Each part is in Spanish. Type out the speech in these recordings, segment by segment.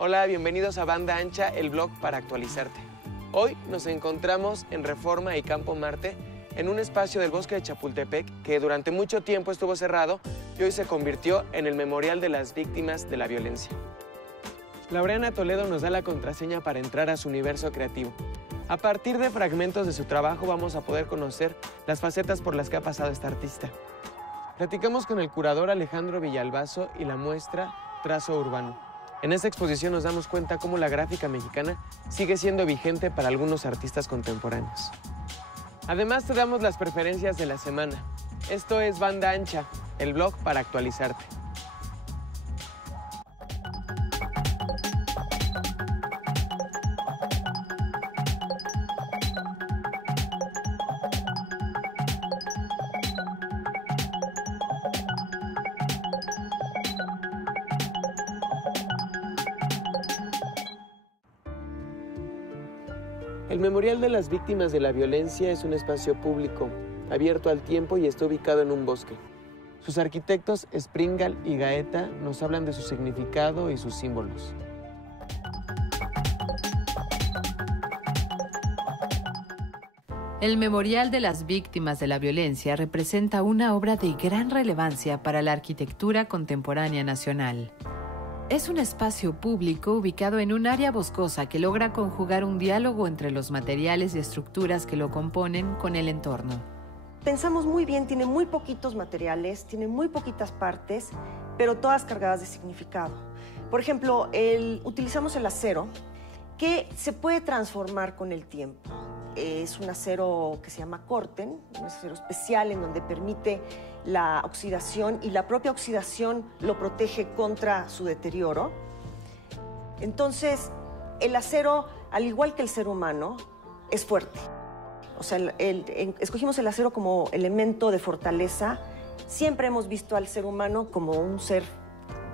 Hola, bienvenidos a Banda Ancha, el blog para actualizarte. Hoy nos encontramos en Reforma y Campo Marte, en un espacio del bosque de Chapultepec que durante mucho tiempo estuvo cerrado y hoy se convirtió en el memorial de las víctimas de la violencia. Laureana Toledo nos da la contraseña para entrar a su universo creativo. A partir de fragmentos de su trabajo vamos a poder conocer las facetas por las que ha pasado esta artista. Platicamos con el curador Alejandro Villalbazo y la muestra Trazo Urbano. En esta exposición nos damos cuenta cómo la gráfica mexicana sigue siendo vigente para algunos artistas contemporáneos. Además te damos las preferencias de la semana. Esto es Banda Ancha, el blog para actualizarte. El Memorial de las Víctimas de la Violencia es un espacio público, abierto al tiempo y está ubicado en un bosque. Sus arquitectos, Springal y Gaeta, nos hablan de su significado y sus símbolos. El Memorial de las Víctimas de la Violencia representa una obra de gran relevancia para la arquitectura contemporánea nacional. Es un espacio público ubicado en un área boscosa que logra conjugar un diálogo entre los materiales y estructuras que lo componen con el entorno. Pensamos muy bien, tiene muy poquitos materiales, tiene muy poquitas partes, pero todas cargadas de significado. Por ejemplo, utilizamos el acero, que se puede transformar con el tiempo. Es un acero que se llama Corten, un acero especial en donde permite la oxidación y la propia oxidación lo protege contra su deterioro. Entonces, el acero, al igual que el ser humano, es fuerte. O sea, escogimos el acero como elemento de fortaleza. Siempre hemos visto al ser humano como un ser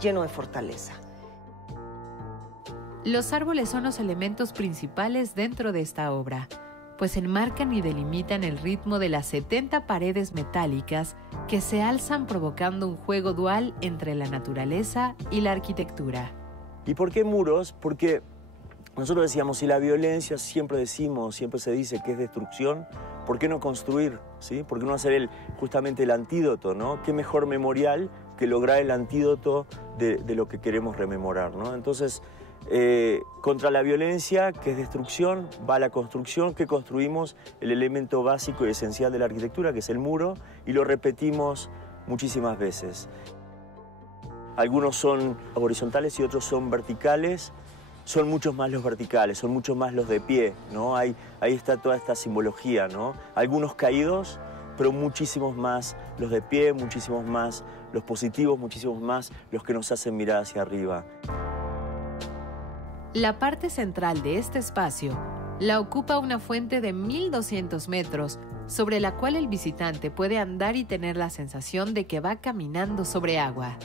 lleno de fortaleza. Los árboles son los elementos principales dentro de esta obra, pues enmarcan y delimitan el ritmo de las 70 paredes metálicas que se alzan provocando un juego dual entre la naturaleza y la arquitectura. ¿Y por qué muros? Porque nosotros decíamos, si la violencia siempre se dice que es destrucción, ¿por qué no construir? ¿Sí? ¿Por qué no hacer justamente el antídoto, ¿no? ¿Qué mejor memorial que lograr el antídoto de lo que queremos rememorar, ¿no? Entonces, contra la violencia, que es destrucción, va la construcción, que construimos el elemento básico y esencial de la arquitectura, que es el muro, y lo repetimos muchísimas veces. Algunos son horizontales y otros son verticales. Son muchos más los verticales, son muchos más los de pie, ¿no? Ahí está toda esta simbología, ¿no? Algunos caídos, pero muchísimos más los de pie, muchísimos más los positivos, muchísimos más los que nos hacen mirar hacia arriba. La parte central de este espacio la ocupa una fuente de 1200 metros, sobre la cual el visitante puede andar y tener la sensación de que va caminando sobre agua.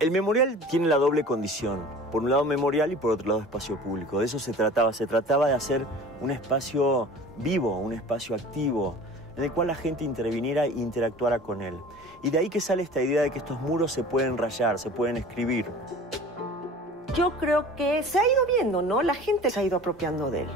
El memorial tiene la doble condición, por un lado memorial y por otro lado espacio público. De eso se trataba de hacer un espacio vivo, un espacio activo, en el cual la gente interviniera e interactuara con él. Y de ahí que sale esta idea de que estos muros se pueden rayar, se pueden escribir. Yo creo que se ha ido viendo, ¿no? La gente se ha ido apropiando de él.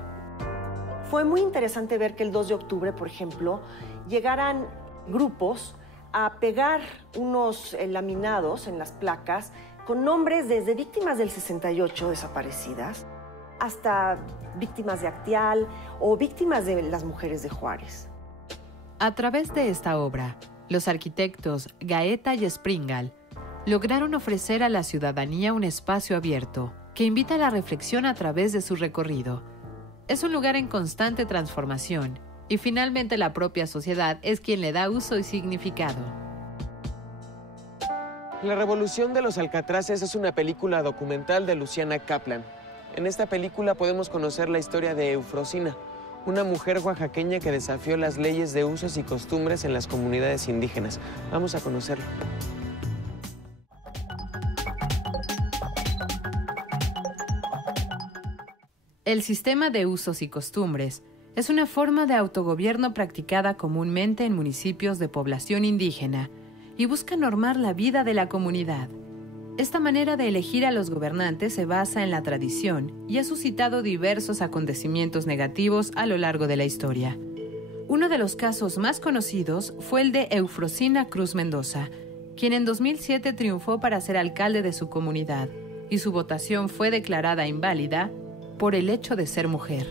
Fue muy interesante ver que el 2 de octubre, por ejemplo, llegaran grupos a pegar unos laminados en las placas con nombres desde víctimas del 68 desaparecidas hasta víctimas de Acteal o víctimas de las mujeres de Juárez. A través de esta obra, los arquitectos Gaeta y Springal lograron ofrecer a la ciudadanía un espacio abierto que invita a la reflexión a través de su recorrido. Es un lugar en constante transformación y finalmente la propia sociedad es quien le da uso y significado. La Revolución de los Alcatraces es una película documental de Luciana Kaplan. En esta película podemos conocer la historia de Eufrosina, una mujer oaxaqueña que desafió las leyes de usos y costumbres en las comunidades indígenas. Vamos a conocerla. El sistema de usos y costumbres es una forma de autogobierno practicada comúnmente en municipios de población indígena y busca normar la vida de la comunidad. Esta manera de elegir a los gobernantes se basa en la tradición y ha suscitado diversos acontecimientos negativos a lo largo de la historia. Uno de los casos más conocidos fue el de Eufrosina Cruz Mendoza, quien en 2007 triunfó para ser alcalde de su comunidad, y su votación fue declarada inválida por el hecho de ser mujer.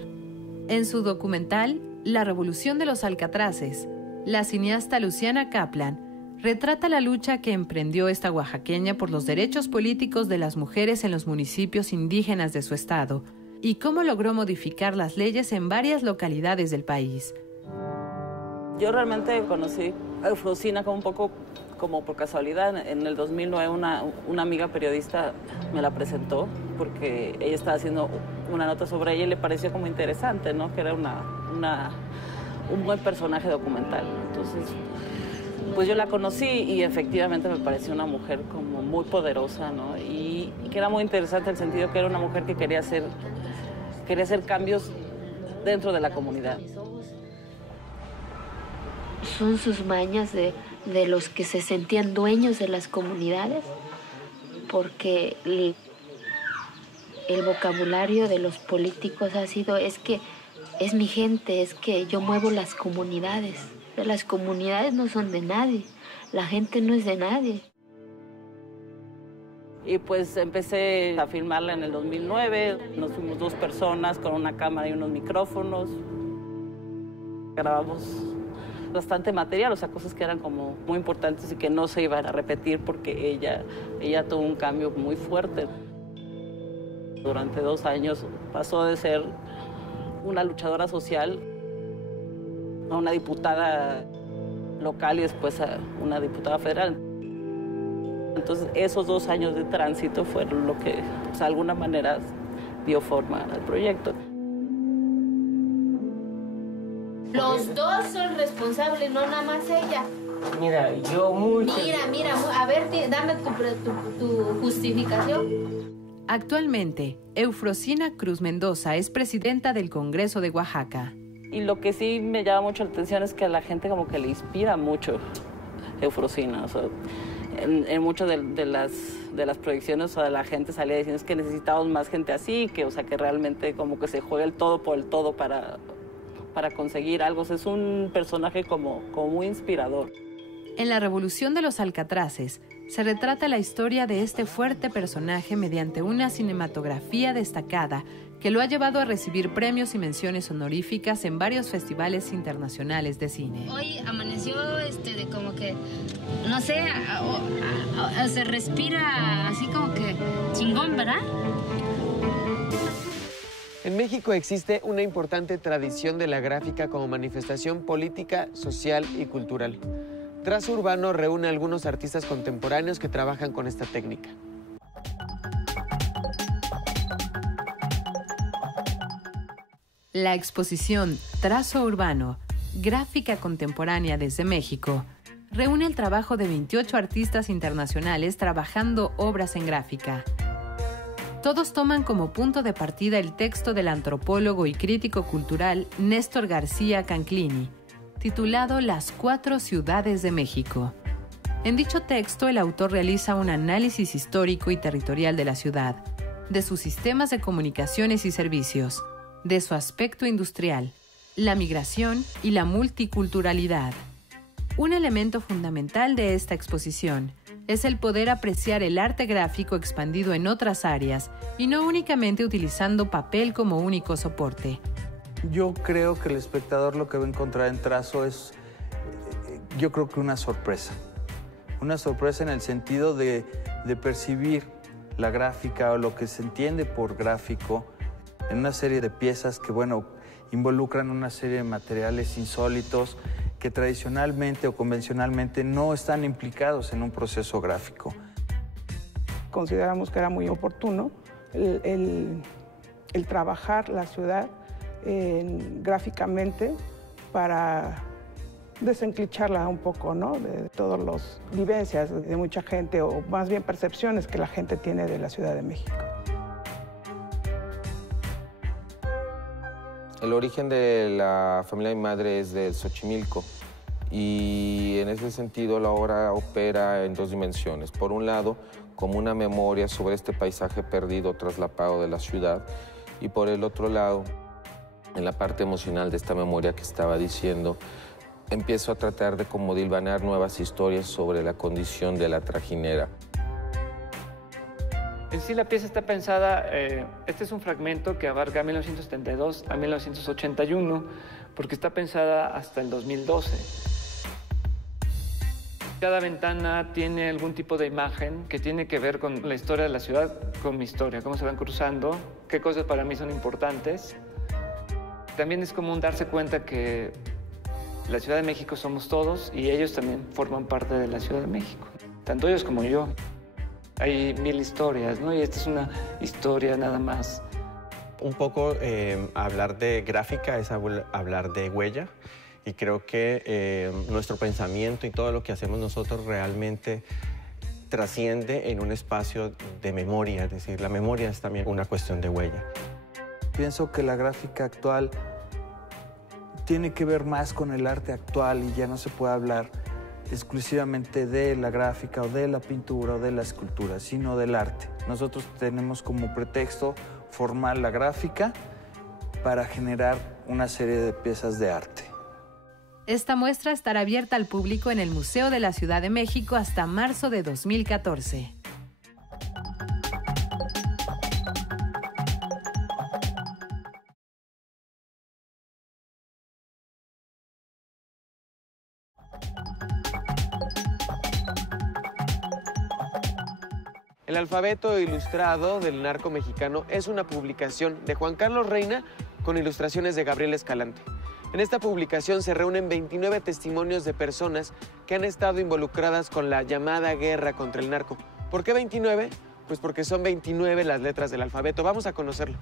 En su documental La Revolución de los Alcatraces, la cineasta Luciana Kaplan retrata la lucha que emprendió esta oaxaqueña por los derechos políticos de las mujeres en los municipios indígenas de su estado y cómo logró modificar las leyes en varias localidades del país. Yo realmente conocí a Eufrosina como un poco como por casualidad. En el 2009 una amiga periodista me la presentó porque ella estaba haciendo una nota sobre ella y le pareció como interesante, ¿no? Que era un buen personaje documental. Entonces, pues yo la conocí y efectivamente me pareció una mujer como muy poderosa, ¿no? Y que era muy interesante en el sentido que era una mujer que quería hacer cambios dentro de la comunidad. Son sus mañas de los que se sentían dueños de las comunidades, porque el vocabulario de los políticos ha sido, es que es mi gente, es que yo muevo las comunidades. Las comunidades no son de nadie, la gente no es de nadie. Y pues empecé a filmarla en el 2009, nos fuimos 2 personas con una cámara y unos micrófonos. Grabamos bastante material, o sea, cosas que eran como muy importantes y que no se iban a repetir porque ella tuvo un cambio muy fuerte. Durante 2 años pasó de ser una luchadora social a una diputada local y después a una diputada federal. Entonces, esos 2 años de tránsito fueron lo que, de alguna manera, dio forma al proyecto. Los dos son responsables, no nada más ella. Mira, yo mucho... Mira, a ver, dame tu justificación. Actualmente, Eufrosina Cruz Mendoza es presidenta del Congreso de Oaxaca. Y lo que sí me llama mucho la atención es que a la gente como que le inspira mucho Eufrosina. O sea, en muchas de las proyecciones, o sea, la gente salía diciendo es que necesitamos más gente así, que, o sea, que realmente como que se juega el todo por el todo para conseguir algo. O sea, es un personaje como muy inspirador. En La Revolución de los Alcatraces se retrata la historia de este fuerte personaje mediante una cinematografía destacada que lo ha llevado a recibir premios y menciones honoríficas en varios festivales internacionales de cine. Hoy amaneció de como que, no sé, se respira así como que chingón, ¿verdad? En México existe una importante tradición de la gráfica como manifestación política, social y cultural. Trazo Urbano reúne a algunos artistas contemporáneos que trabajan con esta técnica. La exposición Trazo Urbano, gráfica contemporánea desde México, reúne el trabajo de 28 artistas internacionales trabajando obras en gráfica. Todos toman como punto de partida el texto del antropólogo y crítico cultural Néstor García Canclini, titulado Las 4 ciudades de México. En dicho texto, el autor realiza un análisis histórico y territorial de la ciudad, de sus sistemas de comunicaciones y servicios, de su aspecto industrial, la migración y la multiculturalidad. Un elemento fundamental de esta exposición es el poder apreciar el arte gráfico expandido en otras áreas y no únicamente utilizando papel como único soporte. Yo creo que el espectador lo que va a encontrar en Trazo es, yo creo que una sorpresa. Una sorpresa en el sentido de percibir la gráfica o lo que se entiende por gráfico en una serie de piezas que, bueno, involucran una serie de materiales insólitos que tradicionalmente o convencionalmente no están implicados en un proceso gráfico. Consideramos que era muy oportuno el trabajar la ciudad gráficamente para desenclicharla un poco, ¿no? De todas las vivencias de mucha gente, o más bien percepciones que la gente tiene de la Ciudad de México. El origen de la familia de mi madre es del Xochimilco y en ese sentido la obra opera en 2 dimensiones. Por un lado, como una memoria sobre este paisaje perdido, traslapado de la ciudad. Y por el otro lado, en la parte emocional de esta memoria que estaba diciendo, empiezo a tratar de como dilvanar nuevas historias sobre la condición de la trajinera. En sí la pieza está pensada, este es un fragmento que abarca 1972 a 1981, porque está pensada hasta el 2012. Cada ventana tiene algún tipo de imagen que tiene que ver con la historia de la ciudad, con mi historia, cómo se van cruzando, qué cosas para mí son importantes. También es común darse cuenta que la Ciudad de México somos todos y ellos también forman parte de la Ciudad de México, tanto ellos como yo. Hay 1000 historias, ¿no? Y esta es una historia nada más. Un poco hablar de gráfica es hablar de huella. Y creo que nuestro pensamiento y todo lo que hacemos nosotros realmente trasciende en un espacio de memoria. Es decir, la memoria es también una cuestión de huella. Pienso que la gráfica actual tiene que ver más con el arte actual y ya no se puede hablar exclusivamente de la gráfica o de la pintura o de la escultura, sino del arte. Nosotros tenemos como pretexto formar la gráfica para generar una serie de piezas de arte. Esta muestra estará abierta al público en el Museo de la Ciudad de México hasta marzo de 2014. El alfabeto ilustrado del narco mexicano es una publicación de Juan Carlos Reina con ilustraciones de Gabriel Escalante. En esta publicación se reúnen 29 testimonios de personas que han estado involucradas con la llamada guerra contra el narco. ¿Por qué 29? Pues porque son 29 las letras del alfabeto. Vamos a conocerlo.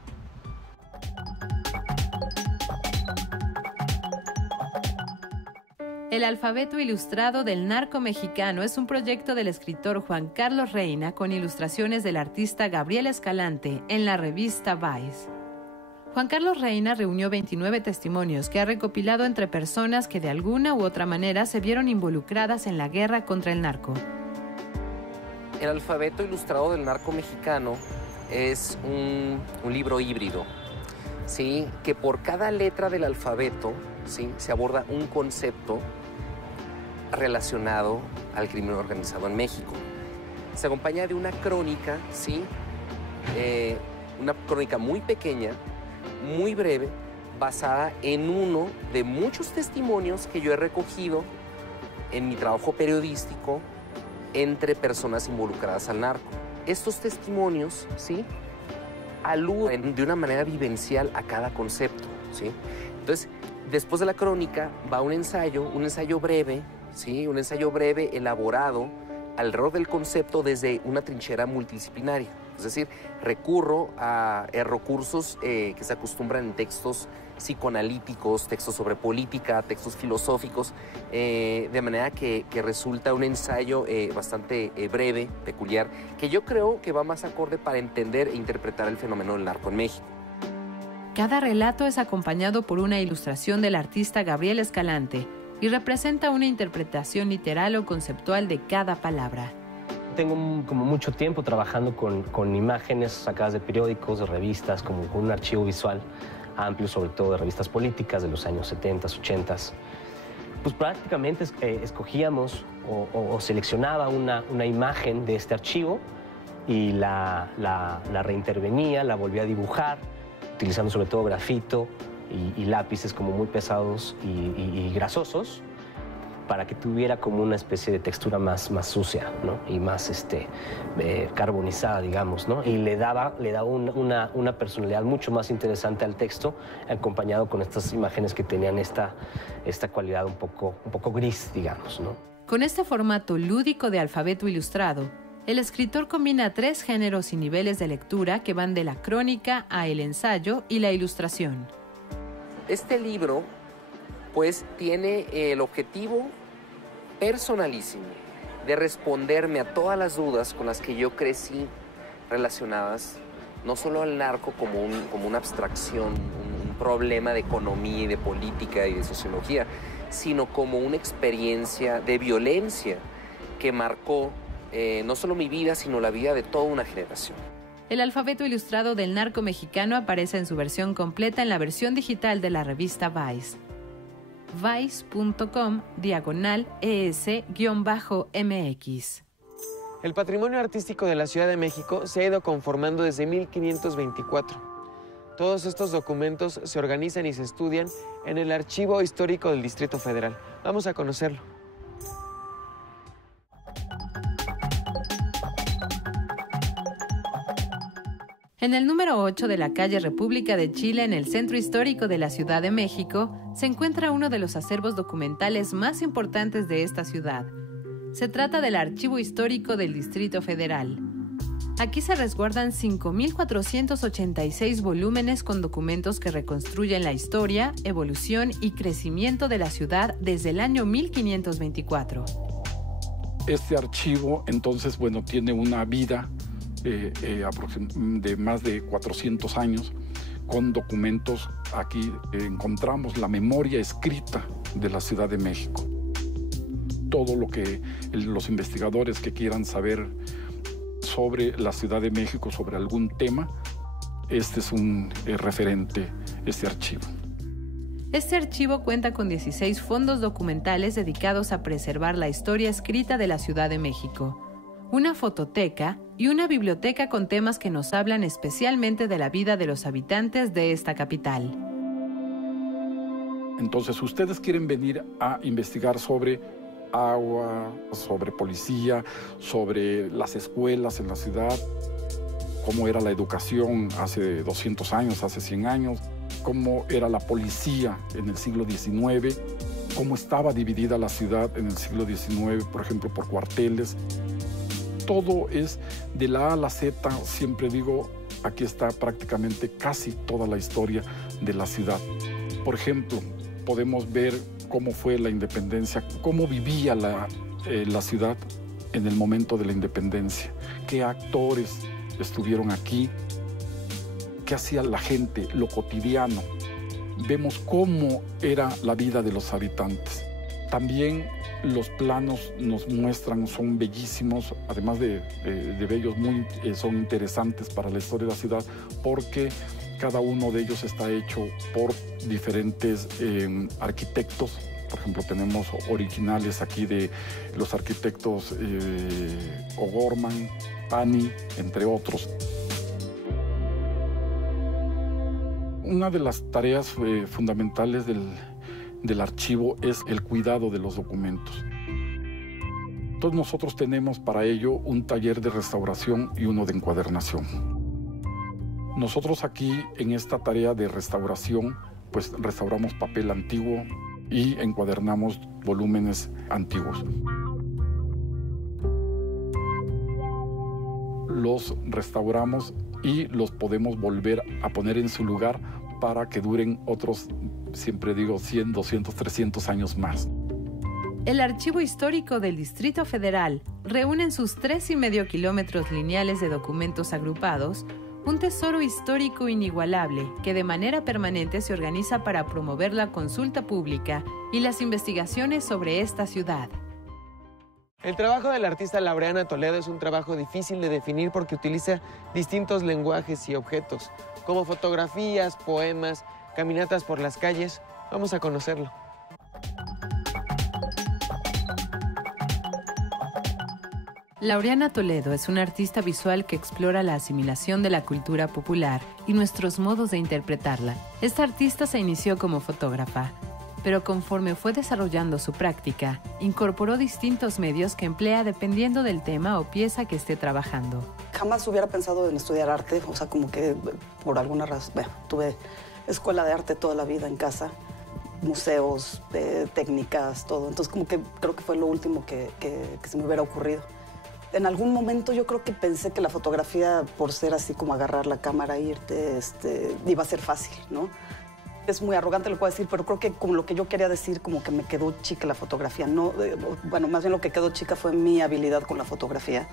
El alfabeto ilustrado del narco mexicano es un proyecto del escritor Juan Carlos Reina con ilustraciones del artista Gabriel Escalante en la revista Vice. Juan Carlos Reina reunió 29 testimonios que ha recopilado entre personas que de alguna u otra manera se vieron involucradas en la guerra contra el narco. El alfabeto ilustrado del narco mexicano es un libro híbrido, ¿sí? Que por cada letra del alfabeto, ¿sí? Se aborda un concepto relacionado al crimen organizado en México. Se acompaña de una crónica, ¿sí? Una crónica muy pequeña, muy breve, basada en uno de muchos testimonios que yo he recogido en mi trabajo periodístico entre personas involucradas al narco. Estos testimonios, ¿sí? Aluden de una manera vivencial a cada concepto, ¿sí? Entonces, después de la crónica va un ensayo breve, ¿sí? Un ensayo breve elaborado alrededor del concepto desde una trinchera multidisciplinaria. Es decir, recurro a recursos que se acostumbran en textos psicoanalíticos, textos sobre política, textos filosóficos, de manera que resulta un ensayo bastante breve, peculiar, que yo creo que va más acorde para entender e interpretar el fenómeno del narco en México. Cada relato es acompañado por una ilustración del artista Gabriel Escalante y representa una interpretación literal o conceptual de cada palabra. Tengo como mucho tiempo trabajando con imágenes sacadas de periódicos, de revistas, como con un archivo visual amplio, sobre todo de revistas políticas de los años 70, 80. Pues prácticamente escogíamos o seleccionaba una imagen de este archivo y la reintervenía, la volvía a dibujar, utilizando sobre todo grafito y lápices como muy pesados y grasosos, para que tuviera como una especie de textura más sucia, ¿no? Y más carbonizada, digamos, ¿no? Y le daba una personalidad mucho más interesante al texto, acompañado con estas imágenes que tenían esta cualidad un poco gris, digamos, ¿no? Con este formato lúdico de alfabeto ilustrado, el escritor combina 3 géneros y niveles de lectura que van de la crónica a el ensayo y la ilustración. Este libro, pues, tiene el objetivo personalísimo de responderme a todas las dudas con las que yo crecí relacionadas no solo al narco como una abstracción, un problema de economía y de política y de sociología, sino como una experiencia de violencia que marcó no solo mi vida, sino la vida de toda una generación. El alfabeto ilustrado del narco mexicano aparece en su versión completa en la versión digital de la revista Vice. vice.com/ES-MX. El patrimonio artístico de la Ciudad de México se ha ido conformando desde 1524. Todos estos documentos se organizan y se estudian en el Archivo Histórico del Distrito Federal. Vamos a conocerlo. En el número 8 de la calle República de Chile, en el centro histórico de la Ciudad de México, se encuentra uno de los acervos documentales más importantes de esta ciudad. Se trata del Archivo Histórico del Distrito Federal. Aquí se resguardan 5.486 volúmenes con documentos que reconstruyen la historia, evolución y crecimiento de la ciudad desde el año 1524. Este archivo, entonces, tiene una vida de más de 400 años, con documentos. Aquí encontramos la memoria escrita de la Ciudad de México. Todo lo que los investigadores que quieran saber sobre la Ciudad de México, sobre algún tema, este es un referente, este archivo. Este archivo cuenta con 16 fondos documentales dedicados a preservar la historia escrita de la Ciudad de México, una fototeca y una biblioteca con temas que nos hablan especialmente de la vida de los habitantes de esta capital. Entonces, ustedes quieren venir a investigar sobre agua, sobre policía, sobre las escuelas en la ciudad, cómo era la educación hace 200 años, hace 100 años, cómo era la policía en el siglo XIX, cómo estaba dividida la ciudad en el siglo XIX, por ejemplo, por cuarteles. Todo es de la A a la Z, siempre digo, aquí está prácticamente casi toda la historia de la ciudad. Por ejemplo, podemos ver cómo fue la independencia, cómo vivía la ciudad en el momento de la independencia, qué actores estuvieron aquí, qué hacía la gente, lo cotidiano. Vemos cómo era la vida de los habitantes. También los planos nos muestran, son bellísimos, además de bellos, son interesantes para la historia de la ciudad, porque cada uno de ellos está hecho por diferentes arquitectos. Por ejemplo, tenemos originales aquí de los arquitectos O'Gorman, Pani, entre otros. Una de las tareas fundamentales del archivo es el cuidado de los documentos. Entonces nosotros tenemos para ello un taller de restauración y uno de encuadernación. Nosotros aquí en esta tarea de restauración, pues restauramos papel antiguo y encuadernamos volúmenes antiguos. Los restauramos y los podemos volver a poner en su lugar para que duren otros, siempre digo, 100, 200, 300 años más. El Archivo Histórico del Distrito Federal reúne en sus 3,5 kilómetros lineales de documentos agrupados un tesoro histórico inigualable que de manera permanente se organiza para promover la consulta pública y las investigaciones sobre esta ciudad. El trabajo del artista Laureana Toledo es un trabajo difícil de definir porque utiliza distintos lenguajes y objetos, como fotografías, poemas, caminatas por las calles. Vamos a conocerlo. Laureana Toledo es una artista visual que explora la asimilación de la cultura popular y nuestros modos de interpretarla. Esta artista se inició como fotógrafa, pero conforme fue desarrollando su práctica, incorporó distintos medios que emplea dependiendo del tema o pieza que esté trabajando. Jamás hubiera pensado en estudiar arte, o sea, como que por alguna razón, tuve escuela de arte toda la vida en casa, museos, técnicas, todo. Entonces como que creo que fue lo último que se me hubiera ocurrido. En algún momento yo creo que pensé que la fotografía, por ser así como agarrar la cámara e irte, iba a ser fácil, ¿no? Es muy arrogante lo que puedo decir, pero creo que como lo que yo quería decir, como que me quedó chica la fotografía. No, bueno, más bien lo que quedó chica fue mi habilidad con la fotografía.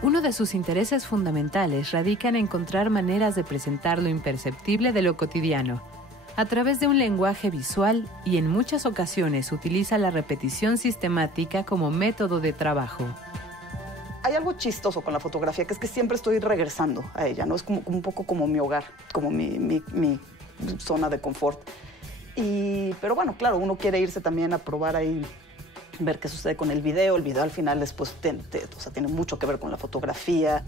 Uno de sus intereses fundamentales radica en encontrar maneras de presentar lo imperceptible de lo cotidiano, a través de un lenguaje visual, y en muchas ocasiones utiliza la repetición sistemática como método de trabajo. hay algo chistoso con la fotografía, que es que siempre estoy regresando a ella, ¿no? Es como un poco como mi hogar, como mi zona de confort. Pero bueno, claro, uno quiere irse también a probar ahí, ver qué sucede con el video. El video al final después tiene mucho que ver con la fotografía.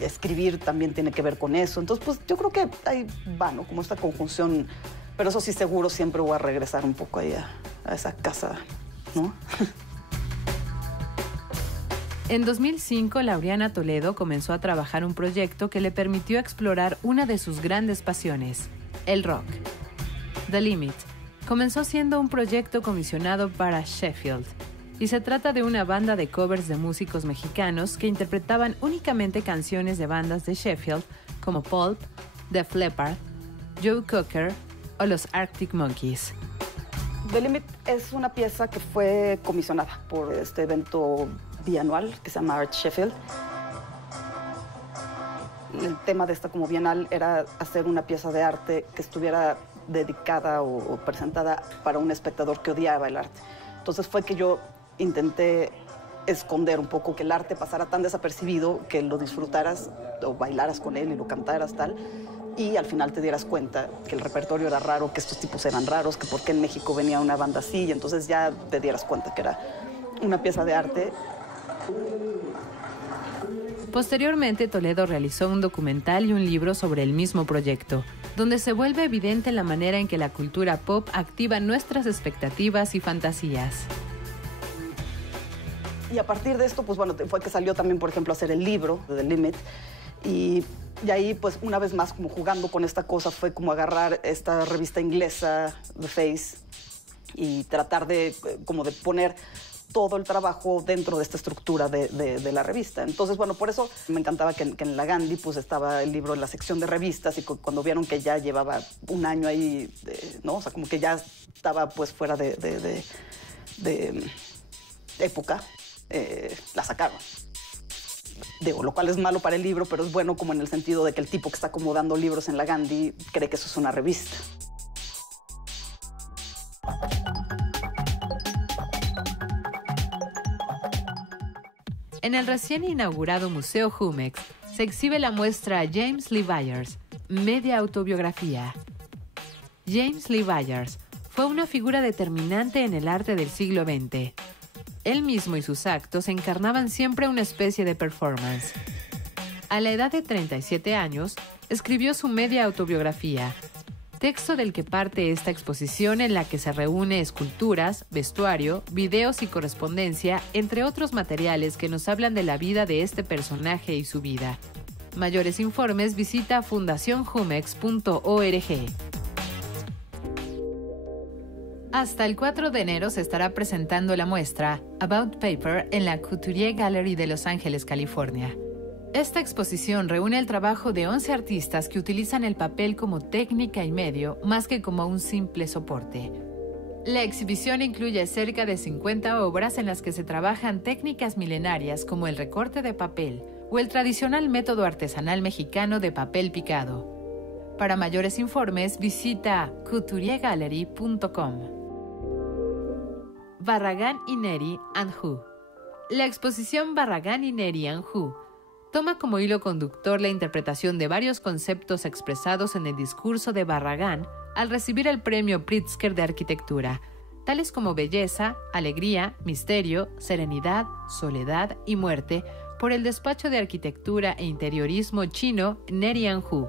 Escribir también tiene que ver con eso. Entonces, pues yo creo que ahí va, ¿no? Como esta conjunción. Pero eso sí, seguro siempre voy a regresar un poco ahí a esa casa, ¿no? En 2005, Laureana Toledo comenzó a trabajar un proyecto que le permitió explorar una de sus grandes pasiones, el rock. The Limit comenzó siendo un proyecto comisionado para Sheffield, y se trata de una banda de covers de músicos mexicanos que interpretaban únicamente canciones de bandas de Sheffield como Pulp, Def Leppard, Joe Cocker o los Arctic Monkeys. The Limit es una pieza que fue comisionada por este evento bianual que se llama Art Sheffield. El tema de esta como bienal era hacer una pieza de arte que estuviera dedicada o presentada para un espectador que odiaba el arte. Entonces fue que yo intenté esconder un poco, que el arte pasara tan desapercibido, que lo disfrutaras o bailaras con él y lo cantaras tal, y al final te dieras cuenta que el repertorio era raro, que estos tipos eran raros, que por qué en México venía una banda así, y entonces ya te dieras cuenta que era una pieza de arte. Posteriormente, Toledo realizó un documental y un libro sobre el mismo proyecto, donde se vuelve evidente la manera en que la cultura pop activa nuestras expectativas y fantasías. Y a partir de esto, pues bueno, fue que salió también, por ejemplo, a hacer el libro de The Limit. Y ahí, pues una vez más, como jugando con esta cosa, fue como agarrar esta revista inglesa, The Face, y tratar de poner todo el trabajo dentro de esta estructura de la revista. Entonces, bueno, por eso me encantaba que en la Gandhi pues estaba el libro en la sección de revistas, y cuando vieron que ya llevaba un año ahí, ¿no? O sea, como que ya estaba pues fuera de época, la sacaron. Digo, lo cual es malo para el libro, pero es bueno como en el sentido de que el tipo que está acomodando libros en la Gandhi cree que eso es una revista. En el recién inaugurado Museo Jumex se exhibe la muestra James Lee Byers, Media Autobiografía. James Lee Byers fue una figura determinante en el arte del siglo XX. Él mismo y sus actos encarnaban siempre una especie de performance. A la edad de 37 años, escribió su media autobiografía, texto del que parte esta exposición en la que se reúne esculturas, vestuario, videos y correspondencia, entre otros materiales que nos hablan de la vida de este personaje y su vida. Mayores informes visita fundacionjumex.org. Hasta el 4 de enero se estará presentando la muestra About Paper en la Couturier Gallery de Los Ángeles, California. Esta exposición reúne el trabajo de 11 artistas que utilizan el papel como técnica y medio, más que como un simple soporte. La exhibición incluye cerca de 50 obras en las que se trabajan técnicas milenarias como el recorte de papel o el tradicional método artesanal mexicano de papel picado. Para mayores informes, visita couturiergallery.com. Barragán y Neri and Who. La exposición Barragán y Neri and Who toma como hilo conductor la interpretación de varios conceptos expresados en el discurso de Barragán al recibir el premio Pritzker de arquitectura, tales como belleza, alegría, misterio, serenidad, soledad y muerte, por el despacho de arquitectura e interiorismo chino Neri and Who.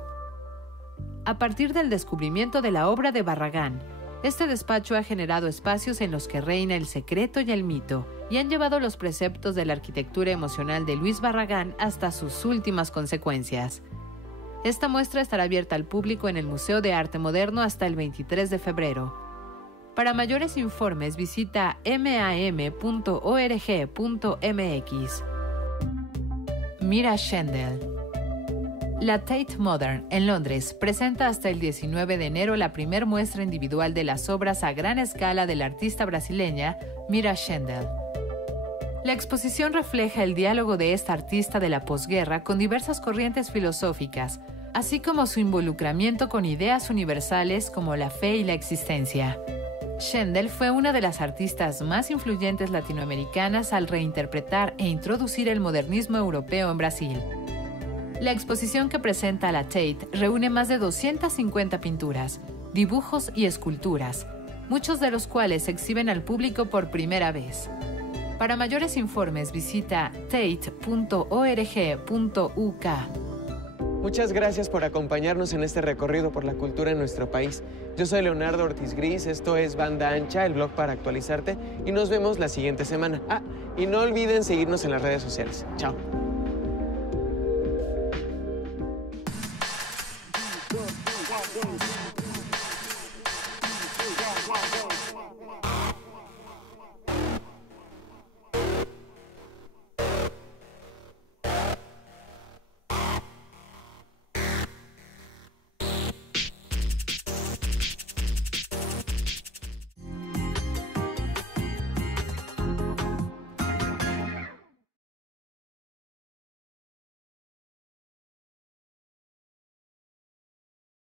A partir del descubrimiento de la obra de Barragán, este despacho ha generado espacios en los que reina el secreto y el mito, y han llevado los preceptos de la arquitectura emocional de Luis Barragán hasta sus últimas consecuencias. Esta muestra estará abierta al público en el Museo de Arte Moderno hasta el 23 de febrero. Para mayores informes visita mam.org.mx. Mira Schendel. La Tate Modern, en Londres, presenta hasta el 19 de enero la primer muestra individual de las obras a gran escala de la artista brasileña Mira Schendel. La exposición refleja el diálogo de esta artista de la posguerra con diversas corrientes filosóficas, así como su involucramiento con ideas universales como la fe y la existencia. Schendel fue una de las artistas más influyentes latinoamericanas al reinterpretar e introducir el modernismo europeo en Brasil. La exposición que presenta a la Tate reúne más de 250 pinturas, dibujos y esculturas, muchos de los cuales se exhiben al público por primera vez. Para mayores informes visita tate.org.uk. Muchas gracias por acompañarnos en este recorrido por la cultura en nuestro país. Yo soy Leonardo Ortiz Gris, esto es Banda Ancha, el blog para actualizarte, y nos vemos la siguiente semana. Y no olviden seguirnos en las redes sociales. Chao.